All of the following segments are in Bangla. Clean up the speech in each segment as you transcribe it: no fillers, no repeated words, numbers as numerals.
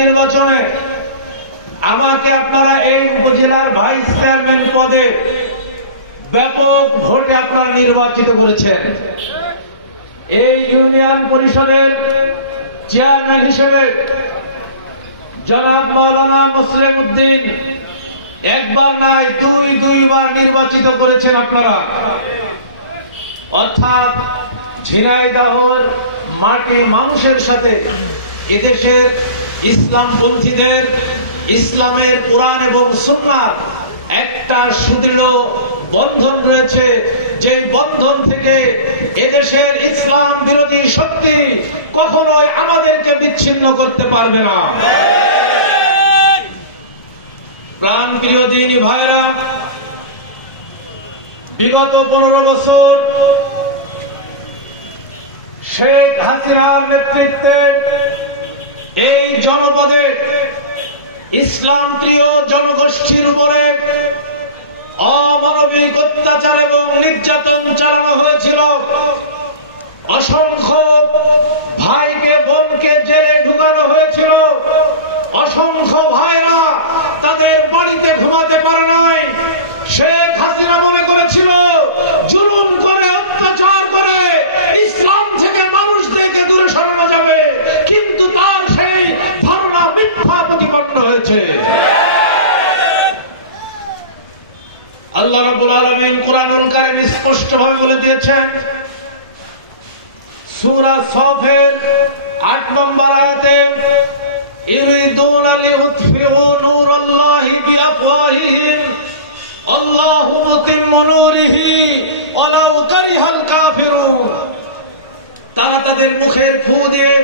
নির্বাচনে আমাকে আপনারা এই উপজেলার ভাইস চেয়ারম্যান পদে ব্যাপক ভোটে আপনারা নির্বাচিত করেছেন। এই ইউনিয়ন পরিষদের চেয়ারম্যান হিসেবে জনাব মাওলানা মুসলিম উদ্দিন একবার নয় দুইবার নির্বাচিত করেছেন আপনারা। অর্থাৎ ঝিনাইদহের মাটি মানুষের সাথে এদেশের ইসলামপন্থীদের ইসলামের কোরআন এবং সুন্নাহর একটা সুদৃঢ় বন্ধন রয়েছে, যে বন্ধন থেকে এদেশের ইসলাম বিরোধী শক্তি কখনোই আমাদেরকে বিচ্ছিন্ন করতে পারবে না। প্রাণ প্রিয় দিনী ভাইরা, বিগত 15 বছর শেখ হাসিনার নেতৃত্বে এই জনপদে ইসলাম প্রিয় জনগোষ্ঠীর উপরে অমানবিক অত্যাচার এবং নির্যাতন চালানো হয়েছিল। অসংখ্য ভাইকে বোনকে জেলে ঢুকানো হয়েছিল। অসংখ্য ভাইরা তাদের বাড়িতে ঘুমাতে পারে নাই। শেখ হাসিনা মনে করেছিল জুলুম করে অত্যাচার করে ইসলাম থেকে মানুষদেরকে দূরে সরানো যাবে, কিন্তু তার সেই ধারণা মিথ্যা প্রতিপন্ন হয়েছে। আল্লাহ রাব্বুল আলামিন কুরআনুল কারীমে স্পষ্টভাবে বলে দিয়েছেন, সূরা সফের 8 নম্বর আয়াতে, ইউরিদুনা লিউতফিউ নূরাল্লাহি বিআফওয়াহিহিম আল্লাহু মুতিম্মু নূরিহি ওয়ালাউ কারিহাল কাফিরুন। তারা তাদের মুখের ফু দিয়ে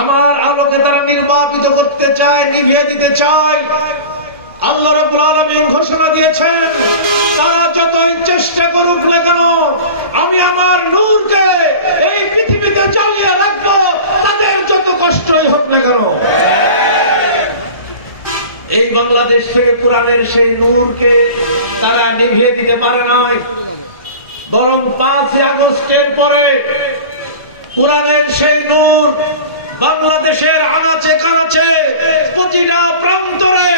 আমার আলোকে তারা নির্বাপিত করতে চায়, নিভিয়ে দিতে চায়। আল্লাহ রাব্বুল আলামিন ঘোষণা দিয়েছেন, তারা যতই চেষ্টা করুক না কেন আমি আমার নূরকে এই পৃথিবীতে জ্বালিয়ে রাখবো, তাদের যত কষ্টই হোক না কেন। এই বাংলাদেশ থেকে কোরআনের সেই নূরকে তারা নিভিয়ে দিতে পারে নাই, বরং 5 আগস্টের পরে কোরআনের সেই নূর বাংলাদেশের আনাচে কানাচে প্রতিটা প্রান্তরে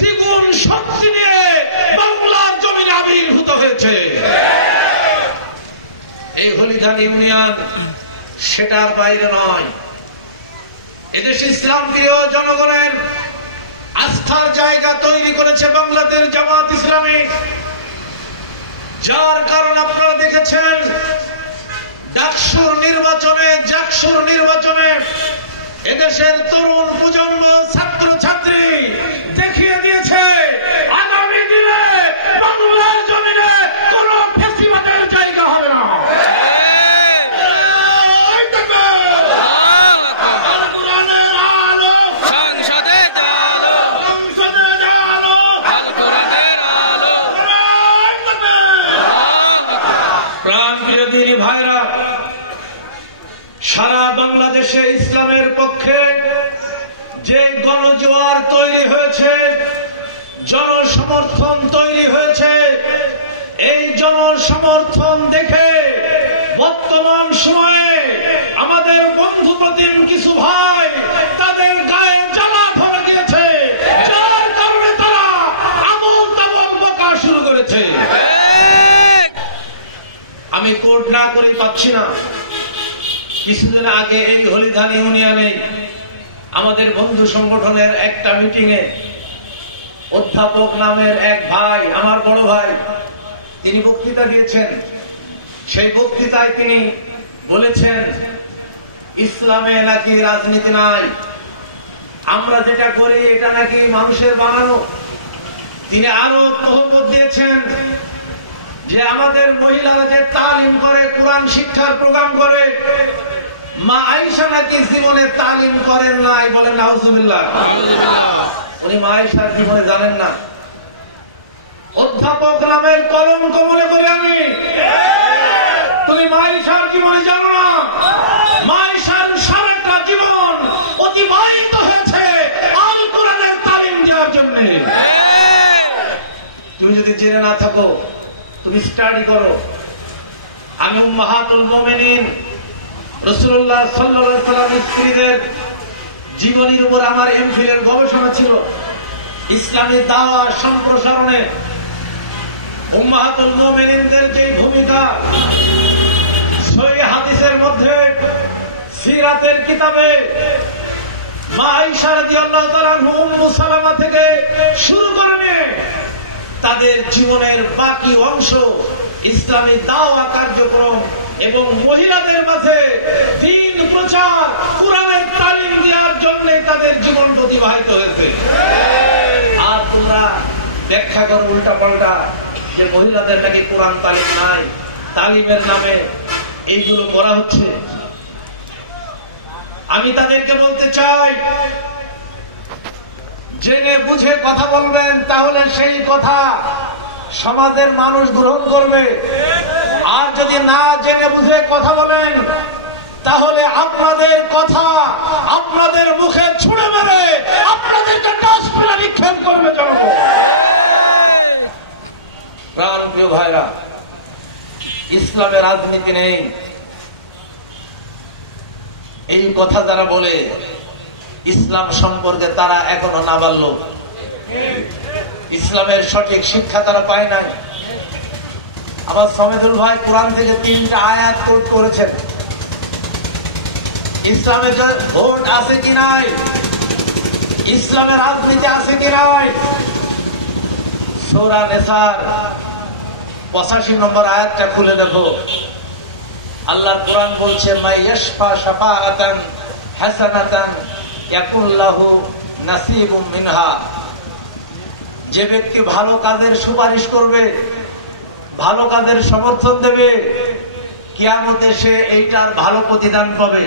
দ্বিগুণ শক্তি নিয়ে বাংলার জমিনে আবির্ভূত হয়েছে। এই হলিধান ইউনিয়ন সেটার বাইরে নয়। এদেশ ইসলাম প্রিয় জনগণের আস্থার জায়গা তৈরি করেছে বাংলাদেশ জামাত ইসলামী, যার কারণ আপনারা দেখেছেন জাকসুর নির্বাচনে এদেশের তরুণ প্রজন্ম ছাত্র ছাত্রী দেখিয়ে দিয়েছে আগামী দিনে বাংলার জমিনে কোন ফ্যাসিবাদের জায়গা হবে না। ভাইরা, সারা বাংলাদেশে ইসলামের পক্ষে যে গণজোয়ার তৈরি হয়েছে, জনসমর্থন তৈরি হয়েছে, এই জনসমর্থন দেখে বর্তমান সময়ে আমাদের বন্ধু প্রতিম কিছু ভাই তাদের গায়ে জ্বালা ধরে গিয়েছে, যার কারণে তারা আবল তাবল বকা শুরু করেছে। আমি কোর্ট না করে পাচ্ছি না। কিছুদিন আগে এই হলিধান ইউনিয়নে আমাদের বন্ধু সংগঠনের একটা মিটিংয়ে অধ্যাপক নামের এক ভাই, আমার বড় ভাই, তিনি বক্তৃতা দিয়েছেন। সেই বক্তৃতায় তিনি বলেছেন ইসলামে নাকি রাজনীতি নাই, আমরা যেটা করি এটা নাকি মানুষের বানানো। তিনি আরো তহবিল দিয়েছেন যে আমাদের মহিলারা যে তালিম করে, কোরআন শিক্ষার প্রোগ্রাম করে, মা আয়েশা নাকি জীবনে তালিম করেন নাই। বলেন নাউজুবিল্লাহ। উনি মা আয়েশার জীবনে জানেন না। অধ্যাপক নামের কলঙ্ক মনে করি আমি। তুমি মা আয়েশার জীবনে জানো না? মা আয়েশার সারাটা জীবন অতিবাহিত হয়েছে আল কোরআনের তালিম দেওয়ার জন্য। তুমি যদি জেনে না থাকো তুমি স্টাডি করো। আমি উম্মাহাতুল মুমিনিন রাসূলুল্লাহ সাল্লাল্লাহু আলাইহি ওয়াসাল্লামের স্ত্রীদের জীবনীর উপর আমার এমফিল এর গবেষণা ছিল। ইসলামী দাওয়া সম্প্রসারণে উম্মাহাতুল মুমিনিনদের যে ভূমিকা, সহিহ হাদিসের মধ্যে সিরাতের কিতাবে মা আয়েশা রাদিয়াল্লাহু তাআলা উম্মু সালামা থেকে শুরু করে নিয়ে তাদের জীবনের বাকি অংশ ইসলামী দাওয়া কার্যক্রম এবং মহিলাদের মাঝে দ্বীন প্রচার, কোরআনের তালিম দেওয়ার জন্য তাদের জীবন অতিবাহিত হয়েছে। আর তোমরা ব্যাখ্যা করো উল্টা পাল্টা যে মহিলাদের নাকি কোরআন তালিম নাই, তালিমের নামে এইগুলো করা হচ্ছে। আমি তাদেরকে বলতে চাই, জেনে বুঝে কথা বলবেন, তাহলে সেই কথা সমাজের মানুষ গ্রহণ করবে। আর যদি না জেনে বুঝে কথা বলেন, তাহলে আপনাদের কথা আপনাদের মুখে ছুঁড়ে মেরে আপনাদেরকে ডাস্টবিনে নিক্ষেপ করবে জনগণ। প্রিয় ভাইরা, ইসলামের রাজনীতি নেই এই কথা যারা বলে, ইসলাম সম্পর্কে তারা এখনো নাবালক, ইসলামের সঠিক শিক্ষা তারা পায় নাই। আমার সমেদুল ভাই কোরআন থেকে 3টা আয়াত কোট করেছেন। ইসলামের ভোট আছে কি নাই, ইসলামের রাজনীতি আছে কি নাই, সূরা নিসার 85 নম্বর আয়াতটা খুলে দেখো। আল্লাহর কোরআন বলছে, মাই ইয়াশফা শাফাআতান হাসানাতান ইয়াকুল লাহু নাসিবুম মিনহা। যে ব্যক্তি ভালো কাজের সুপারিশ করবে, ভালো কাজের সমর্থন দেবে, কিয়ামতে সে এইটার ভালো প্রতিদান পাবে।